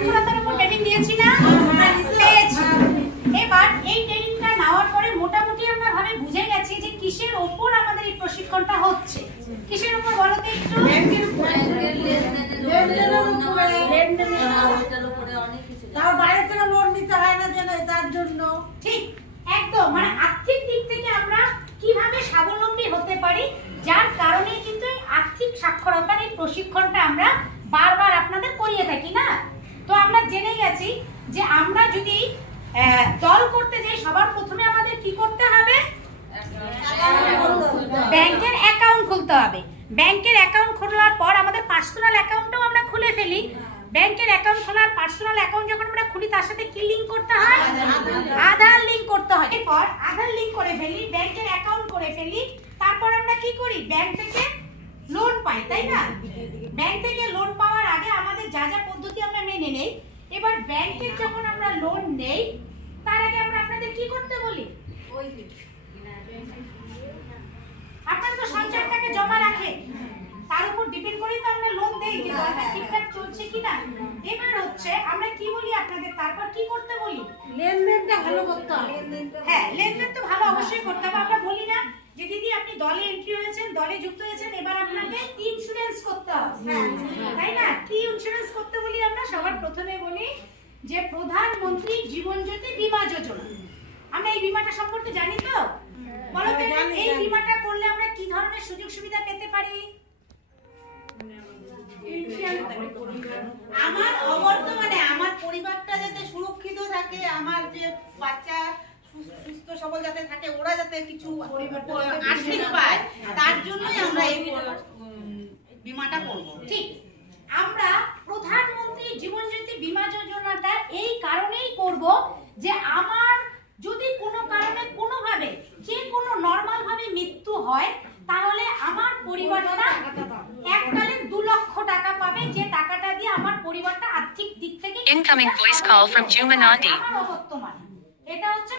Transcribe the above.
সাক্ষরতার উপর ট্রেনিং দিয়েছি না? পেয়েছি। এবার এই ট্রেনিংটা নেওয়ার পরে মোটামুটি আমরা ভাবে বুঝে গেছি যে কিসের উপর আমাদের এই প্রশিক্ষণটা হচ্ছে। কিসের উপর বলো তো একটু? তাও বাইরে থেকে লোন নিতে হয় না যেন তার জন্য। ঠিক একদম, মানে আর্থিক দিক থেকে আমরা কিভাবে স্বাবলম্বী হতে পারি, যার কারণে কিন্তু আর্থিক সাক্ষরতার এই প্রশিক্ষণটা আমরা বারবার আপনাদের করিয়ে থাকি না। তো আমরা জেনে গেছি যে আমরা যদি দল করতে যাই সবার প্রথমে আমাদের কি করতে হবে? ব্যাংকের অ্যাকাউন্ট খুলতে হবে। ব্যাংকের অ্যাকাউন্ট খোলার পর আমাদের পার্সোনাল অ্যাকাউন্টটাও আমরা খুলে ফেলি। ব্যাংকের অ্যাকাউন্ট খোলার পার্সোনাল অ্যাকাউন্ট যখন আমরা খুলি তার সাথে কি লিংক করতে হয়? আধার লিংক করতে হয়। এরপর আধার লিংক করে ফেলি, ব্যাংকের অ্যাকাউন্ট করে ফেলি, তারপর আমরা কি করি? ব্যাংক থেকে লোন পাই, তাই না? ব্যাংক থেকে লোন পাওয়ার আগে আমাদের যা যা পদ্ধতি আমরা মেনে নেই। এবার ব্যাংকের যখন আমরা লোন নেই তার আগে আমরা আপনাদের কি করতে বলি? আপনারা তো সঞ্চয় টাকা জমা রাখেন, তার উপর ডিপেন্ড করেই তো আমরা লোন দেই যে দলটা ঠিকঠাক চলছে কিনা। এবার হচ্ছে আমরা কি বলি আপনাদের, তারপর কি করতে বলি? লেনদেনটা ভালো করতে হবে। হ্যাঁ, লেনদেন তো ভালো অবশ্যই করতে হবে। আমরা বলি না যে দিদি আপনি দলে এন্ট্রি হয়েছেন, দলে যুক্ত হয়েছেন, এবার আপনাকে ইন্স্যুরেন্স করতে হবে, তাই না? কি ইন্স্যুরেন্স করতে বলি আমরা? সবার প্রথমে বলি যে প্রধানমন্ত্রী জীবন জ্যোতি বীমা যোজনা। আমরা এই বীমাটা সম্পর্কে জানি তো? বলো তো এই বীমাটা করলে আমরা কি ধরনের সুযোগ সুবিধা পেতে পারি? আমার অবর্তমানে আমার পরিবারটা যাতে সুরক্ষিত থাকে, আমার যে বাচ্চা সুস্থ সবল যাতে থাকে, ওরা যাতে কিছু আর্থিক পায়, তার জন্যই আমরা এই বীমাটা করব। ঠিক, আমরা প্রধানমন্ত্রী জীবন জ্যোতি বীমা যোজনাটা এই কারণেই করব যে আমার যদি কোনো কারণে কোনোভাবে যে কোনো নরমাল ভাবে মৃত্যু হয় তাহলে আমার পরিবারটা এককালে 2 লক্ষ টাকা পাবে, যে টাকাটা দিয়ে আমার পরিবারটা আর্থিক দিক থেকে Incoming voice call from Juma Nandi. আমার অবর্তমানে